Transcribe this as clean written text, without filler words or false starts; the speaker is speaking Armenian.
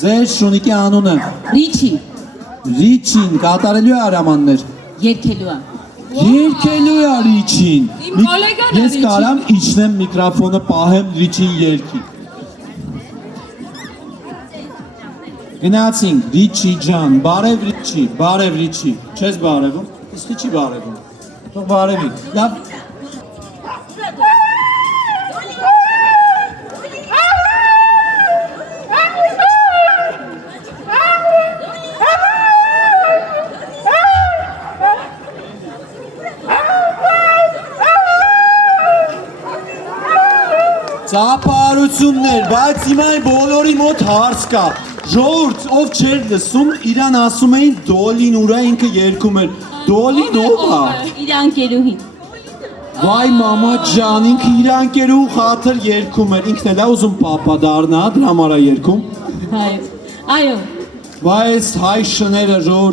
Ձեր շունիկի անունը։ Ռիչի, Ռիչին կատարելու է արամաններ։ երկելու է։ Երկելու է Ռիչին։ Իմ գոլեգան է Ես Ռիչին։ կարամ իջնեմ միկրոֆոնը պահեմ Ռիչին երկի։ Գնացինք, Ռիչի ջան, բարև Ռիչի, չես բարևում, իսկ չի բարևում, թող բարևի, լավ, ծափարություններ, բայց հիմա բոլորի մոտ հարց կա, ժողովուրդ, ով չէր լսում, իրան ասում էին Դոլին ուրա ինքը երգում էր, Դոլին ով է, Իր անկերուհին։ վայ մամա ջան, ինքը իր անկերու խաթր երգում էր, ինքն էլ է ուզում պապա դառնա, դրա համար է երգում, Այո։ վայ այս հայ շները ժողովուրդ